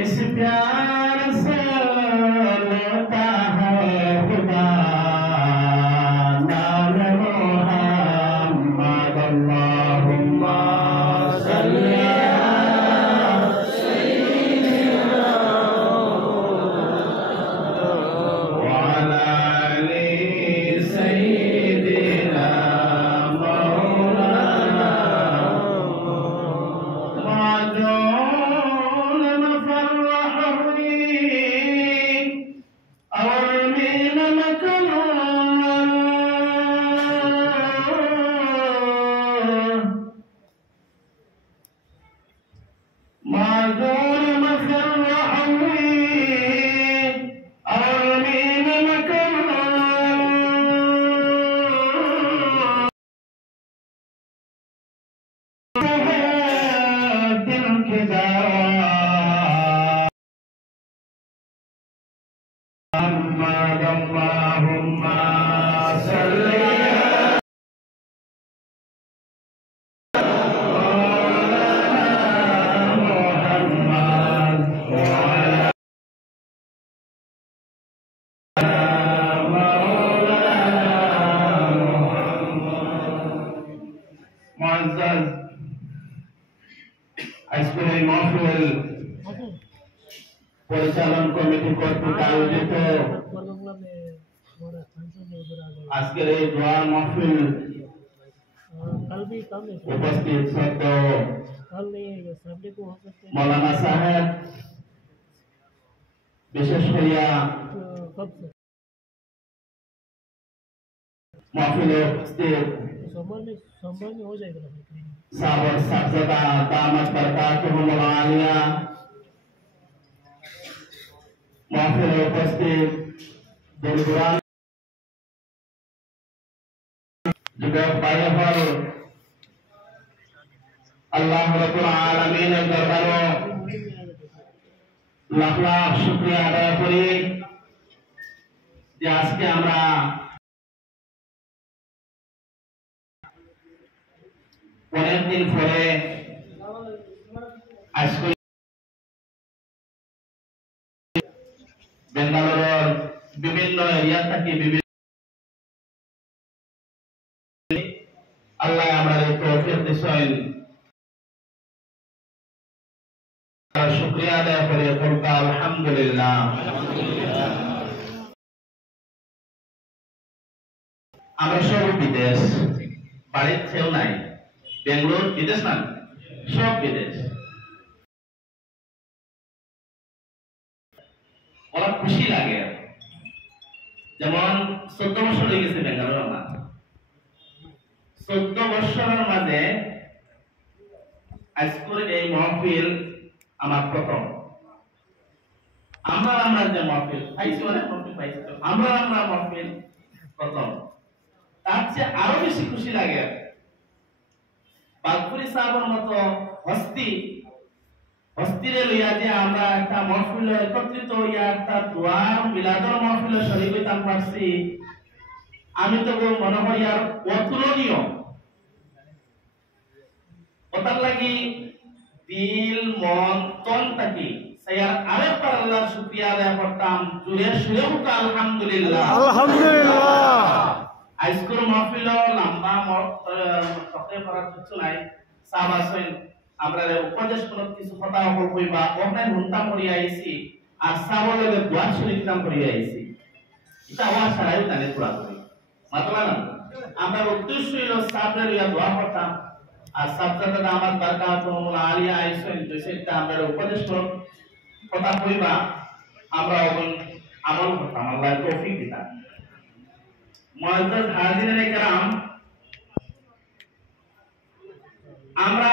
इस प्यार से लेता है खुदा नाम मुहम्मद अल्लाहुम्मा सल्ली अला सय्यिदिना व अला आलि सय्यिदिना मौलाना আজকের মাহফিল পরিচালন কমিটি কর্তৃক আয়োজিত আজকের এই দোয়া মাহফিল উপস্থিত সদ্য মৌলানা সাহেব বিশেষ করিয়া মাহফিলে উপস্থিত साबर साहबजादा दामत बरकातुहुल आलिया महफिल उपस्थित दुर्गुरान juga banyak hal Allah Rabbul Alamin darbaro lakh lakh shukriya aday kori je ajke amra অনেক দিন পরে আজকে বেঙ্গালুরুর বিভিন্ন এরিয়া থেকে বিভিন্ন আল্লাহ আমাদের তৌফিক দিয়েছেন তার শুকরিয়া আদায় করে বলতে আলহামদুলিল্লাহ আমরা সব বিদেশ বাড়ির ছেও নাই বেঙ্গলোর বিদেশ না সব বিদেশ ওরা খুশি লাগে যেমন 14 বছর হয়ে গেছে বেঙ্গালুরু আমার 14 বছরের মাঝে আজকের এই মাহফিল আমার প্রথম আমরা যে মাহফিল পাইছি অনেক মাহফিল পাইছি আমরা মাহফিল প্রথম তার চেয়ে আরো বেশি খুশি লাগে বাগপুরি সাহেবের মতো হস্তিরে লইয়া যে আমরা একটা মহফিল একত্রিত হইয়া একটা দোয়ার মিলাদর মহফিল শরীর হইতাম পারছি, আমি তো মনে করি আর অতুলনীয়। ওটার লাগি দিল মন তন থাকি সাইয়ার আরেকবার আল্লাহর শুকরিয়া আদায় করতাম, জুড়ে সুরে হোক আলহামদুলিল্লাহ। আলহামদুলিল্লাহ। আজকের মহফিল লম্বা তকে করার কিছু নাই। সাহাব আছেন আমরা উপদেশ কোন কিছু কথা কইবা ওখানে হুনতাম করিয়া আইছি, আর সাহাবার লগে দোয়া শরীফতাম করিয়া আইছি। এটা ওয়া ছাড়াই জানে পুরা করি মাতলা না। আমরা উদ্দেশ্য হইল সাহাবরে লইয়া দোয়া করতাম, আর সাবজাতে আমার বারকাতুল আলিয়া আইছেন দুইটা আমরা উপদেশ কথা কইবা, আমরা ওখান আমল করতাম। আল্লাহ তৌফিক দিতা। মুআজ্জাজ হাজিরিন ইকরাম, আমরা